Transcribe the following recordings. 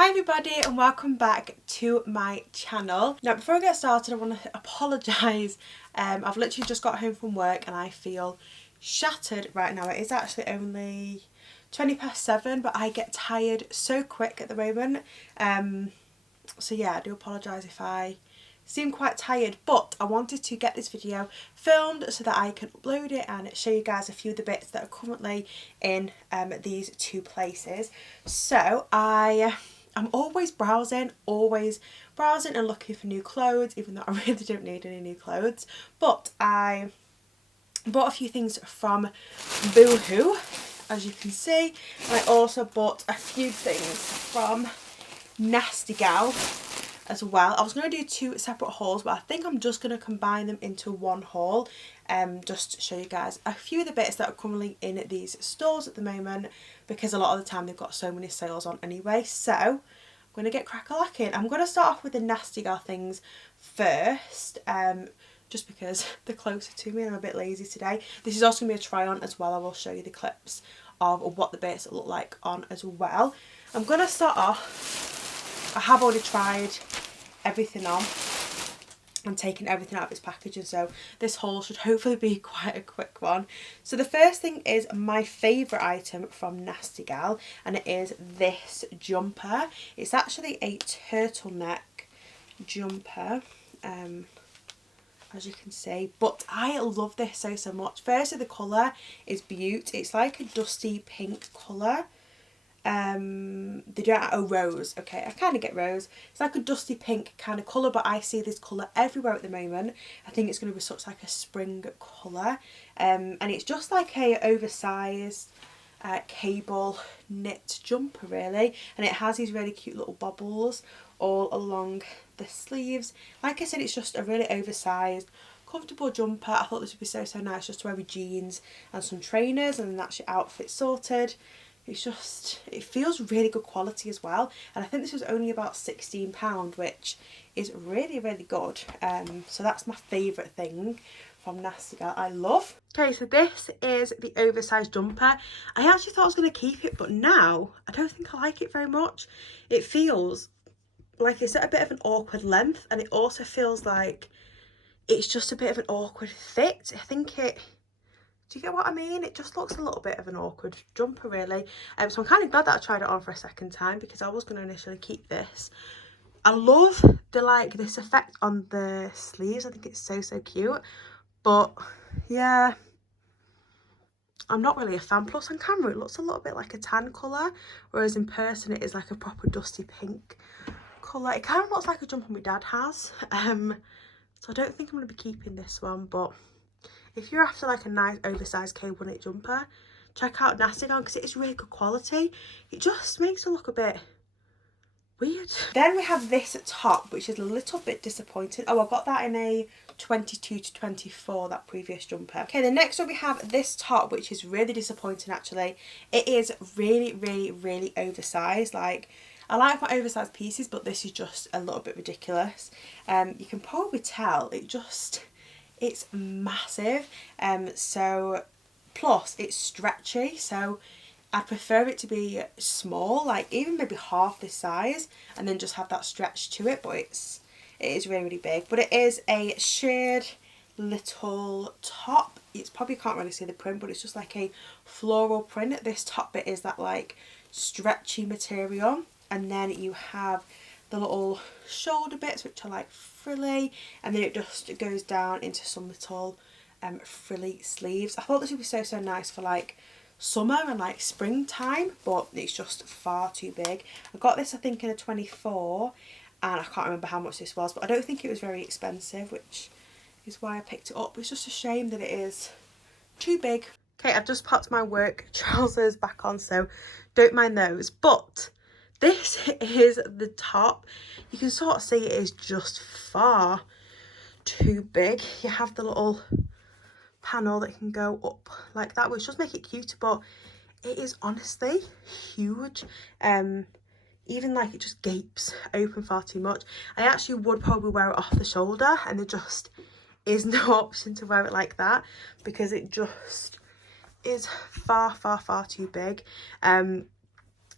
Hi everybody and welcome back to my channel. Now before I get started I want to apologise. I've literally just got home from work and I feel shattered right now. It is actually only 7:20 but I get tired so quick at the moment. So yeah, I do apologise if I seem quite tired, but I wanted to get this video filmed so that I can upload it and show you guys a few of the bits that are currently in these two places. So I'm always browsing and looking for new clothes, even though I really don't need any new clothes. But I bought a few things from Boohoo, as you can see. And I also bought a few things from Nasty Gal as well. I was going to do two separate hauls, but I think I'm just going to combine them into one haul, just to show you guys a few of the bits that are currently in these stores at the moment, because a lot of the time they've got so many sales on anyway. So I'm going to get crack-a-lacking. I'm going to start off with the Nasty Gal things first, just because they're closer to me and I'm a bit lazy today. This is also going to be a try on as well. I will show you the clips of what the bits look like on as well. I'm going to start off, I have already tried everything on and taken everything out of its packaging, so this haul should hopefully be quite a quick one. So the first thing is my favourite item from Nasty Gal, and it is this jumper. It's actually a turtleneck jumper, as you can see, but I love this so much. Firstly, the colour is beaut. It's like a dusty pink colour. They don't rose. Okay, I kind of get rose. It's like a dusty pink kind of colour, but I see this colour everywhere at the moment. I think it's going to be such like a spring colour, and it's just like a oversized cable knit jumper really, and it has these really cute little bobbles all along the sleeves. Like I said, it's just a really oversized comfortable jumper. I thought this would be so nice just to wear with jeans and some trainers, and then that's your outfit sorted. It's just, it feels really good quality as well, and I think this was only about £16, which is really good. So that's my favourite thing from Nasty Gal. I love. Okay, so this is the oversized jumper. I actually thought I was going to keep it, but now I don't think I like it very much. It feels like it's at a bit of an awkward length, and it also feels like it's just a bit of an awkward fit. I think it, do you get what I mean? It just looks a little bit of an awkward jumper really. So I'm kind of glad that I tried it on for a second time, because I was going to initially keep this. I love the this effect on the sleeves. I think it's so cute. But yeah, I'm not really a fan. Plus on camera it looks a little bit like a tan colour, whereas in person it is like a proper dusty pink colour. It kind of looks like a jumper my dad has. So I don't think I'm going to be keeping this one, but if you're after like a nice oversized cable knit jumper, check out Nasty Gal, because it is really good quality. It just makes it look a bit weird. Then we have this top, which is a little bit disappointing. Oh, I got that in a 22 to 24, that previous jumper. Okay, the next one we have this top, which is really disappointing actually. It is really oversized. Like, I like my oversized pieces, but this is just a little bit ridiculous. You can probably tell it's massive, so plus it's stretchy, so I prefer it to be small, like even maybe half this size, and then just have that stretch to it. But it is really big. But it is a sheared little top. It's probably can't really see the print, but it's just like a floral print. This top bit is that like stretchy material, and then you have the little shoulder bits which are like frilly, and then it just goes down into some little frilly sleeves. I thought this would be so nice for like summer and like springtime, but it's just far too big. I got this I think in a 24, and I can't remember how much this was, but I don't think it was very expensive, which is why I picked it up. It's just a shame that it is too big. Okay, I've just popped my work trousers back on, so don't mind those. But this is the top. You can sort of see it is just far too big. You have the little panel that can go up like that, which does make it cuter, but it is honestly huge. Even like it just gapes open far too much. I actually would probably wear it off the shoulder, and there just is no option to wear it like that, because it just is far too big.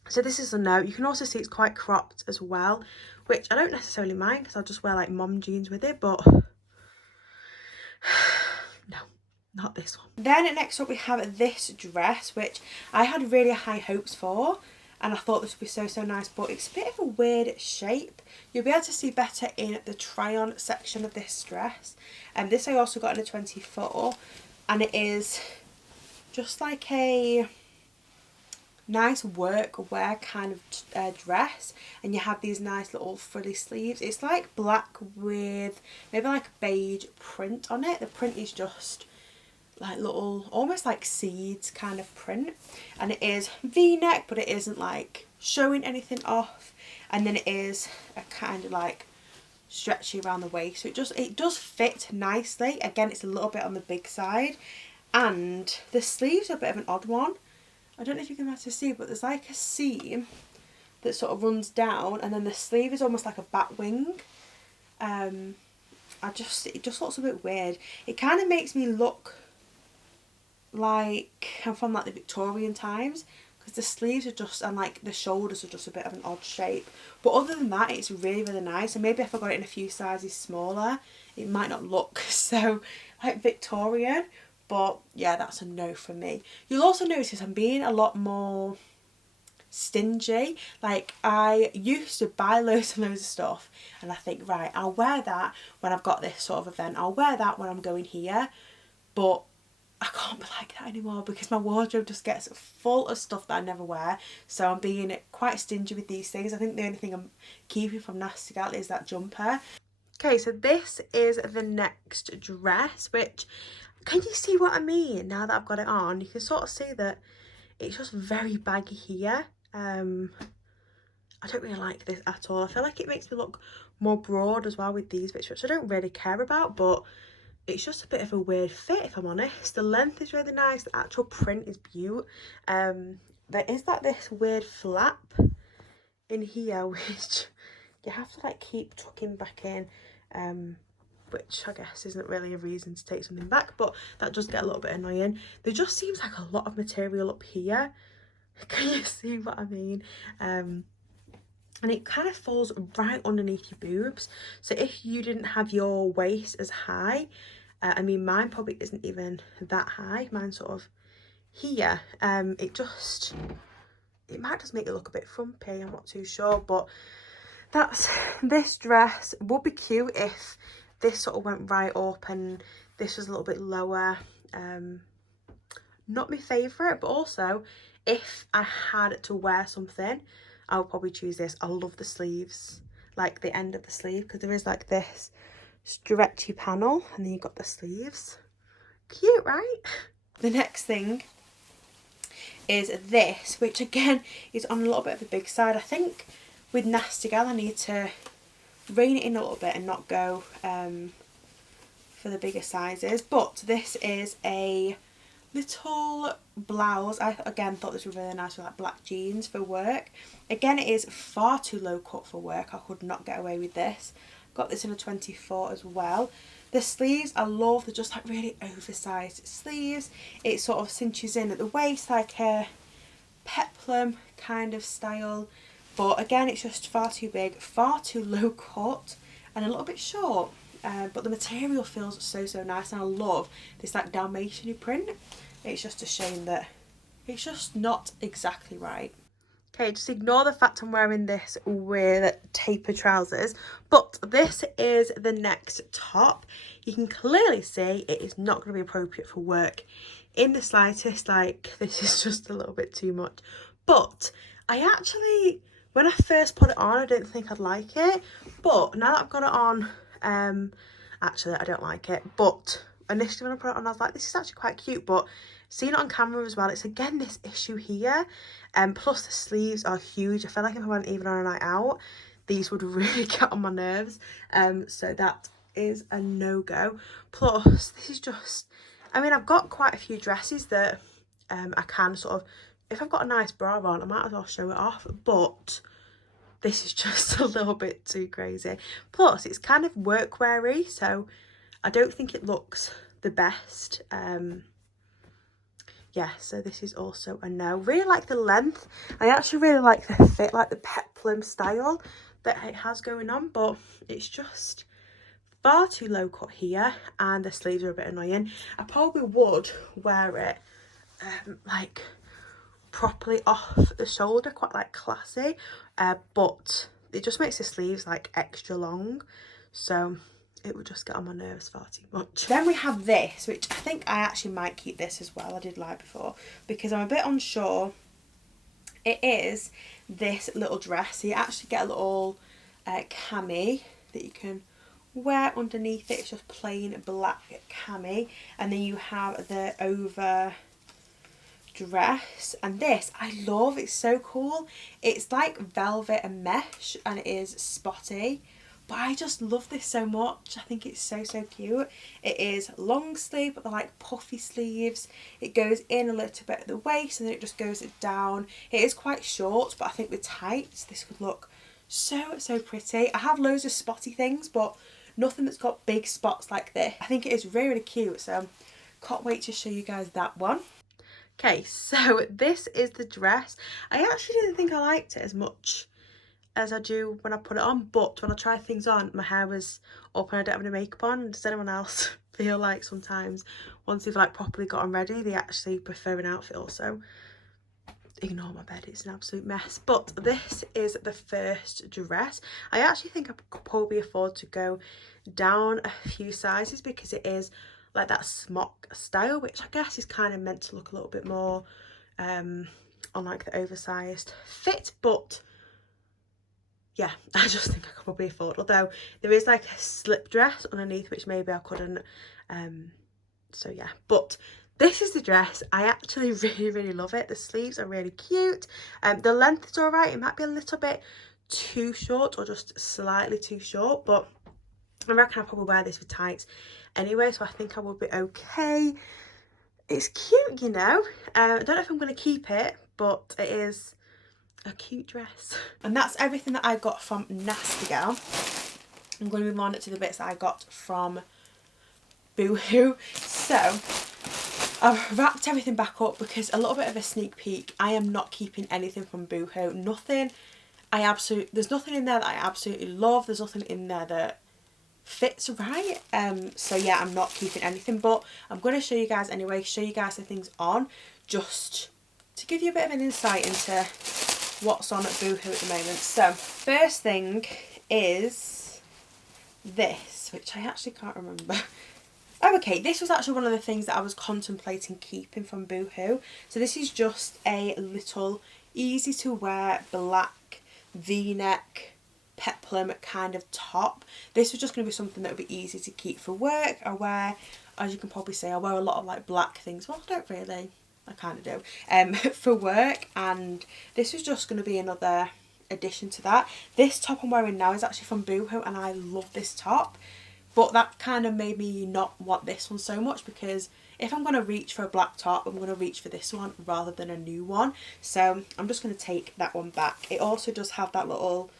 So this is a no. You can also see it's quite cropped as well, which I don't necessarily mind because I'll just wear like mom jeans with it, but no, not this one. Then next up we have this dress, which I had really high hopes for, and I thought this would be so nice, but it's a bit of a weird shape. You'll be able to see better in the try on section of this dress. And this I also got in a 24, and it is just like a nice workwear kind of dress, and you have these nice little frilly sleeves. It's like black with maybe like a beige print on it. The print is just like little, almost like seeds kind of print, and it is v-neck, but it isn't like showing anything off, and then it is a kind of like stretchy around the waist, so it does fit nicely. Again, it's a little bit on the big side, and the sleeves are a bit of an odd one. I don't know if you can be able to see, but there's like a seam that sort of runs down, and then the sleeve is almost like a bat wing. It just looks a bit weird. It kind of makes me look like I'm from like the Victorian times, because the sleeves are just, and like the shoulders are just a bit of an odd shape. But other than that, it's really nice. And maybe if I got it in a few sizes smaller, it might not look so like Victorian. But yeah, that's a no for me. You'll also notice I'm being a lot more stingy. Like, I used to buy loads and loads of stuff, and I think, right, I'll wear that when I've got this sort of event. I'll wear that when I'm going here. But I can't be like that anymore, because my wardrobe just gets full of stuff that I never wear. So I'm being quite stingy with these things. I think the only thing I'm keeping from Nasty Gal is that jumper. Okay, so this is the next dress, which, can you see what I mean now that I've got it on? You can sort of see that it's just very baggy here. I don't really like this at all. I feel like it makes me look more broad as well with these bits, which I don't really care about, but it's just a bit of a weird fit, if I'm honest. The length is really nice. The actual print is beaut. There is like this weird flap in here, which you have to like keep tucking back in, which I guess isn't really a reason to take something back, but that does get a little bit annoying. There just seems like a lot of material up here. Can you see what I mean? And it kind of falls right underneath your boobs. So if you didn't have your waist as high, I mean, mine probably isn't even that high. Mine's sort of here. It might just make it look a bit frumpy. I'm not too sure, but this dress would be cute if this sort of went right up and this was a little bit lower. Not my favourite, but also if I had to wear something, I would probably choose this. I love the sleeves, like the end of the sleeve, because there is like this stretchy panel, and then you've got the sleeves. Cute, right? The next thing is this, which again is on a little bit of the big side. I think with Nasty Gal I need to rein it in a little bit and not go for the bigger sizes. But this is a little blouse. I again thought this was really nice with like black jeans for work. Again, it is far too low cut for work. I could not get away with this. Got this in a 24 as well. The sleeves I love. They're just like really oversized sleeves. It sort of cinches in at the waist like a Peplum kind of style, but again it's just far too big, far too low cut, and a little bit short. But the material feels so nice, and I love this like Dalmatian print. It's just a shame that it's just not exactly right. Okay, just ignore the fact I'm wearing this with taper trousers, but this is the next top. You can clearly see it is not going to be appropriate for work in the slightest. Like, this is just a little bit too much. But I actually, when I first put it on, I didn't think I'd like it, but now that I've got it on, actually I don't like it, but initially when I put it on I was like, this is actually quite cute. But seeing it on camera as well, it's again this issue here, and plus the sleeves are huge. I feel like if I went even on a night out, these would really get on my nerves, so that is a no-go. Plus this is just, I mean, I've got quite a few dresses that I can sort of, if I've got a nice bra on, I might as well show it off, but this is just a little bit too crazy. Plus it's kind of workweary, so I don't think it looks the best. yeah, so this is also a no. Really like the length. I actually really like the fit, like the Peplum style that it has going on, but it's just far too low cut here, and the sleeves are a bit annoying. I probably would wear it like properly off the shoulder, quite like classy, but it just makes the sleeves like extra long, so it would just get on my nerves far too much. Then we have this, which I think I actually might keep this as well. I did like before because I'm a bit unsure. It is this little dress, so you actually get a little cami that you can wear underneath it. It's just plain black cami, and then you have the over dress, and this I love. It's so cool. It's like velvet and mesh, and it is spotty, but I just love this so much. I think it's so cute. It is long sleeve, but they're like puffy sleeves. It goes in a little bit at the waist, and then it just goes down. It is quite short, but I think with tights this would look so pretty. I have loads of spotty things, but nothing that's got big spots like this. I think it is really cute, so can't wait to show you guys that one. Okay, so this is the dress. I actually didn't think I liked it as much as I do when I put it on, but when I try things on, my hair was up and I don't have any makeup on. Does anyone else feel like sometimes once they've like properly got on ready, they actually prefer an outfit also? Ignore my bed, it's an absolute mess. But this is the first dress. I actually think I could probably afford to go down a few sizes because it is like that smock style, which I guess is kind of meant to look a little bit more on like the oversized fit, but yeah, I just think I could probably afford, although there is like a slip dress underneath which maybe I couldn't, so yeah. But this is the dress. I actually really love it. The sleeves are really cute. The length is all right. It might be a little bit too short or just slightly too short, but I reckon I'll probably wear this with tights anyway, so I think I will be okay. It's cute, you know. I don't know if I'm going to keep it, but it is a cute dress. And that's everything that I got from Nasty Gal. I'm going to move on to the bits that I got from Boohoo. So I've wrapped everything back up because a little bit of a sneak peek. I am not keeping anything from Boohoo. There's nothing in there that I absolutely love. There's nothing in there that fits right, so yeah, I'm not keeping anything, but I'm going to show you guys anyway, show you guys the things on, just to give you a bit of an insight into what's on at Boohoo at the moment. So first thing is this, which I actually can't remember. Oh, okay, this was actually one of the things that I was contemplating keeping from Boohoo. So this is just a little easy to wear black v-neck Peplum kind of top. This was just going to be something that would be easy to keep for work. I wear, as you can probably see, I wear a lot of like black things. Well, I don't really, I kind of do, for work, and this was just going to be another addition to that. This top I'm wearing now is actually from Boohoo, and I love this top, but that kind of made me not want this one so much, because if I'm going to reach for a black top, I'm going to reach for this one rather than a new one. So I'm just going to take that one back. It also does have that little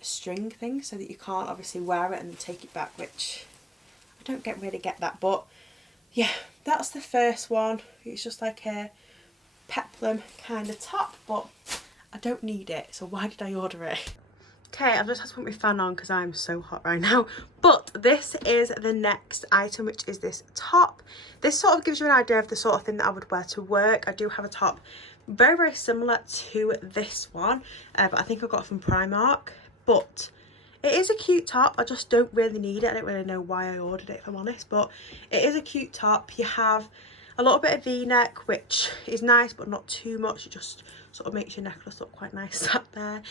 string thing so that you can't obviously wear it and then take it back, which I don't really get that, but yeah, that's the first one. It's just like a Peplum kind of top, but I don't need it, so why did I order it? Okay, I've just had to put my fan on because I'm so hot right now. But this is the next item, which is this top. This sort of gives you an idea of the sort of thing that I would wear to work. I do have a top very similar to this one, but I think I got it from Primark. But it is a cute top. I just don't really need it. I don't really know why I ordered it, if I'm honest, but it is a cute top. You have a little bit of v-neck, which is nice but not too much. It just sort of makes your necklace look quite nice sat there.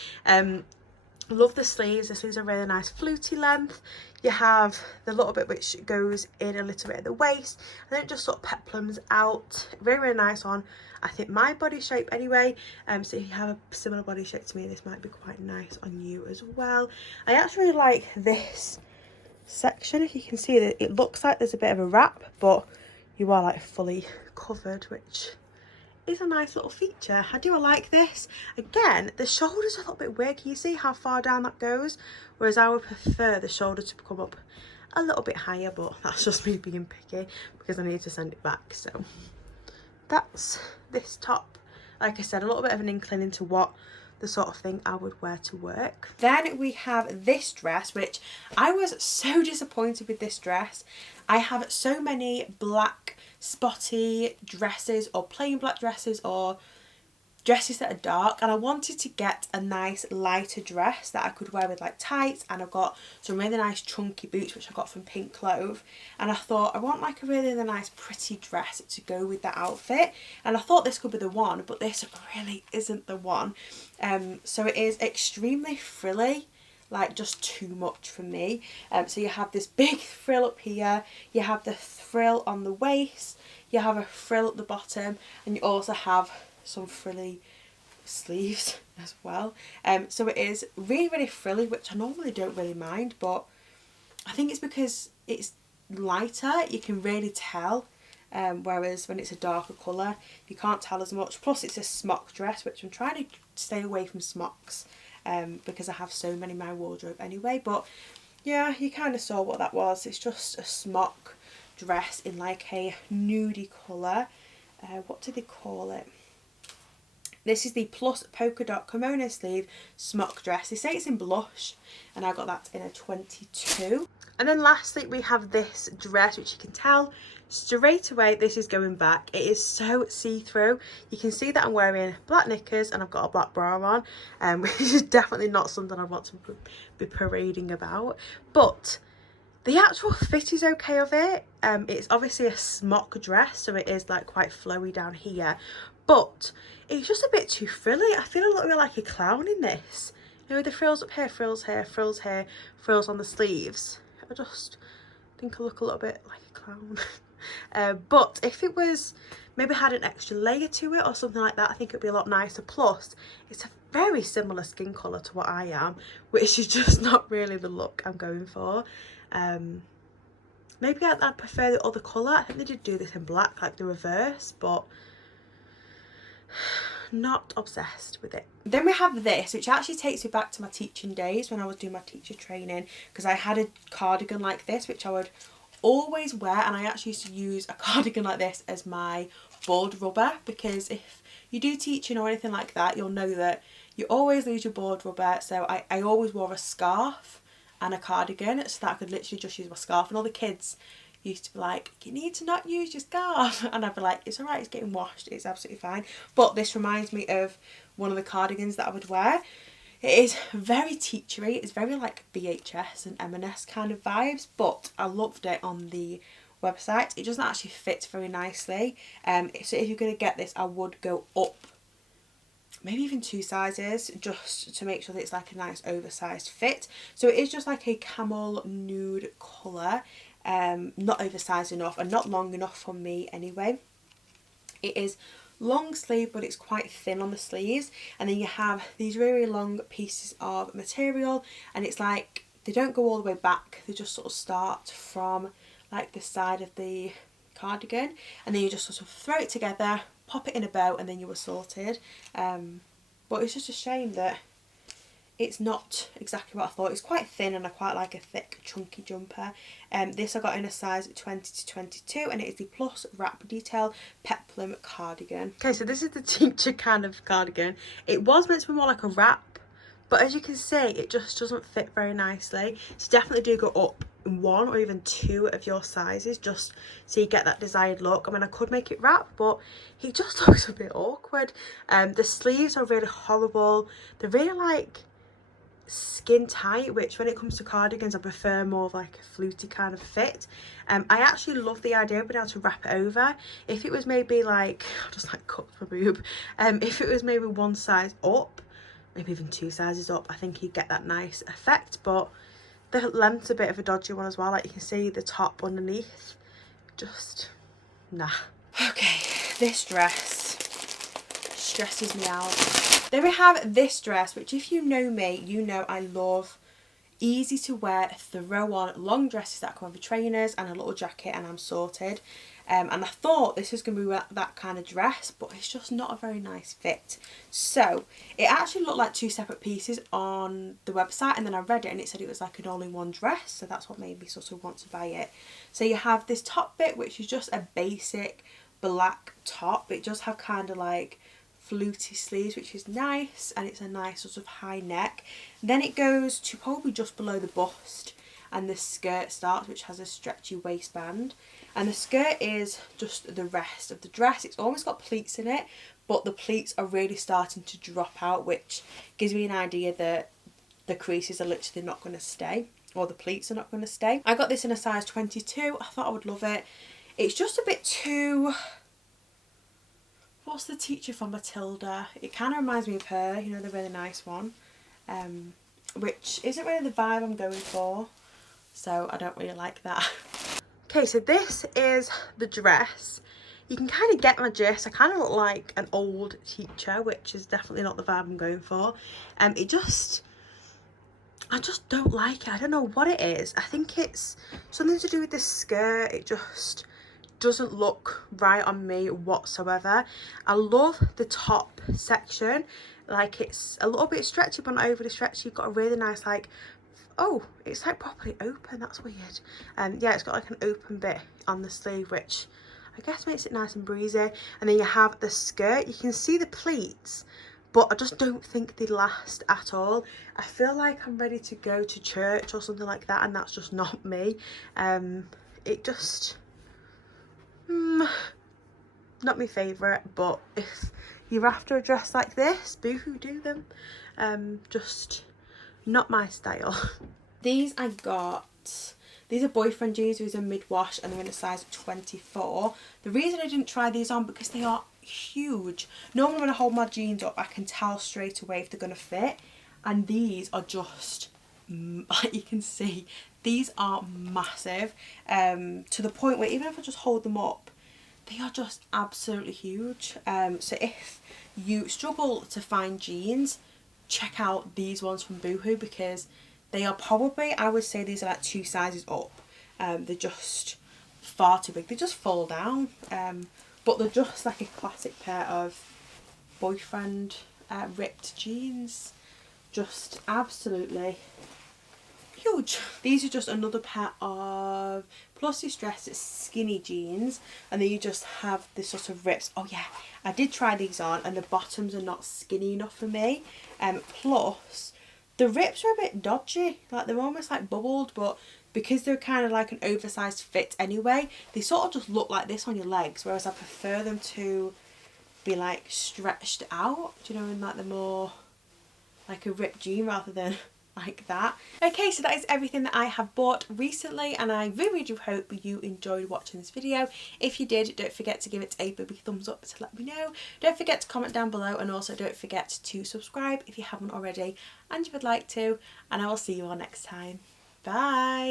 Love the sleeves. The sleeves are really nice fluty length. You have the little bit which goes in a little bit at the waist, and then it just sort of peplums out. Very nice on, I think, my body shape anyway. So if you have a similar body shape to me, this might be quite nice on you as well. I actually really like this section. If you can see that it looks like there's a bit of a wrap, but you are like fully covered, which is a nice little feature. I do like this. Again, the shoulders are a little bit weird. Can you see how far down that goes? Whereas I would prefer the shoulder to come up a little bit higher, but that's just me being picky because I need to send it back. So that's this top. Like I said, a little bit of an inkling into what the sort of thing I would wear to work. Then we have this dress, which I was so disappointed with this dress. I have so many black spotty dresses or plain black dresses or dresses that are dark, and I wanted to get a nice lighter dress that I could wear with like tights, and I've got some really nice chunky boots which I got from Pink Clove, and I thought I want like a really nice pretty dress to go with that outfit, and I thought this could be the one, but this really isn't the one. So it is extremely frilly, like just too much for me. So you have this big frill up here, you have the frill on the waist, you have a frill at the bottom, and you also have some frilly sleeves as well. So it is really frilly, which I normally don't really mind, but I think it's because it's lighter, you can really tell, whereas when it's a darker colour you can't tell as much. Plus it's a smock dress, which I'm trying to stay away from smocks because I have so many in my wardrobe anyway. But yeah, you kind of saw what that was. It's just a smock dress in like a nudie colour. What do they call it? This is the Plus Polka Dot Kimono Sleeve Smock Dress. They say it's in blush, and I got that in a 22. And then lastly we have this dress, which you can tell straight away this is going back. It is so see-through. You can see that I'm wearing black knickers and I've got a black bra on, which is definitely not something I want to be parading about. But the actual fit is okay of it. It's obviously a smock dress, so it is like quite flowy down here, but it's just a bit too frilly. I feel a little bit like a clown in this. You know, the frills up here, frills here, frills here, frills on the sleeves. I just think I look a little bit like a clown. But if it was, maybe had an extra layer to it or something like that, I think it'd be a lot nicer. Plus, it's a very similar skin colour to what I am, which is just not really the look I'm going for. Maybe I'd prefer the other colour. I think they did do this in black, like the reverse, but not obsessed with it. Then we have this, which actually takes me back to my teaching days when I was doing my teacher training, because I had a cardigan like this which I would always wear, and I actually used to use a cardigan like this as my board rubber, because if you do teaching or anything like that, you'll know that you always lose your board rubber. So I always wore a scarf and a cardigan so that I could literally just use my scarf, and all the kids used to be like, you need to not use your scarf, and I'd be like, it's alright, it's getting washed, it's absolutely fine. But this reminds me of one of the cardigans that I would wear. It is very teachery, it's very like VHS and M&S kind of vibes, but I loved it on the website. It doesn't actually fit very nicely, so if you're going to get this, I would go up maybe even 2 sizes, just to make sure that it's like a nice oversized fit. So it is just like a camel nude colour, not oversized enough and not long enough for me anyway. It is long sleeve, but it's quite thin on the sleeves, and then you have these really long pieces of material, and it's like they don't go all the way back, they just sort of start from like the side of the cardigan, and then you just sort of throw it together, pop it in a bow, and then you were sorted. But it's just a shame that it's not exactly what I thought. It's quite thin, and I quite like a thick chunky jumper. This I got in a size 20 to 22, and it is the Plus Wrap Detail Peplum cardigan. Okay, so this is the teacher kind of cardigan. It was meant to be more like a wrap, but as you can see, it just doesn't fit very nicely. So definitely do go up 1 or even 2 of your sizes, just so you get that desired look. I mean, I could make it wrap, but it just looks a bit awkward. The sleeves are really horrible. They're really like skin tight, which when it comes to cardigans I prefer more of like a fluty kind of fit. I actually love the idea of being able to wrap it over. If it was maybe like, I'll just like cut my boob, if it was maybe 1 size up, maybe even 2 sizes up, I think you'd get that nice effect. But the length's a bit of a dodgy one as well, like you can see the top underneath, just nah. Okay, this dress stresses me out. Then we have this dress, which if you know me, you know I love easy to wear, throw on long dresses that come with trainers and a little jacket, and I'm sorted. And I thought this was going to be that kind of dress, but it's just not a very nice fit. So it actually looked like 2 separate pieces on the website, and then I read it and it said it was like an all-in-one dress, so that's what made me sort of want to buy it. So you have this top bit, which is just a basic black top. It does have kind of like fluty sleeves, which is nice, and it's a nice sort of high neck. Then it goes to probably just below the bust, and the skirt starts, which has a stretchy waistband, and the skirt is just the rest of the dress. It's almost got pleats in it, but the pleats are really starting to drop out, which gives me an idea that the creases are literally not going to stay, or the pleats are not going to stay. I got this in a size 22. I thought I would love it. It's just a bit too... What's the teacher from Matilda? It kind of reminds me of her, you know, the really nice one. Which isn't really the vibe I'm going for. So I don't really like that. Okay, so this is the dress. You can kind of get my gist. I kind of look like an old teacher, which is definitely not the vibe I'm going for. I just don't like it. I don't know what it is. I think it's something to do with this skirt. It just doesn't look right on me whatsoever. I love the top section. Like, it's a little bit stretchy, but not overly stretchy. You've got a really nice, like, oh, it's like properly open. That's weird. Yeah, it's got like an open bit on the sleeve, which I guess makes it nice and breezy. And then you have the skirt. You can see the pleats, but I just don't think they last at all. I feel like I'm ready to go to church or something like that, and that's just not me. It just... not my favourite, but if you're after a dress like this, Boohoo do them. Just not my style. These I got, these are boyfriend jeans. These are mid-wash and they're in a size 24. The reason I didn't try these on, because they are huge. Normally when I hold my jeans up, I can tell straight away if they're going to fit, and these are just, like you can see, these are massive, to the point where even if I just hold them up, they are just absolutely huge. So if you struggle to find jeans, check out these ones from Boohoo, because they are probably, I would say these are like 2 sizes up. They're just far too big. They just fall down. But they're just like a classic pair of boyfriend ripped jeans. Just absolutely huge. These are just another pair of plus distressed skinny jeans, and then you just have this sort of rips. Oh yeah, I did try these on and the bottoms are not skinny enough for me. Plus the rips are a bit dodgy, like they're almost like bubbled, but because they're kind of like an oversized fit anyway, they sort of just look like this on your legs, whereas I prefer them to be like stretched out, do you know, in like the more like a ripped jean rather than like that. Okay, so that is everything that I have bought recently, and I really do hope you enjoyed watching this video. If you did, don't forget to give it a big thumbs up to let me know. Don't forget to comment down below, and also don't forget to subscribe if you haven't already and you would like to, and I will see you all next time. Bye!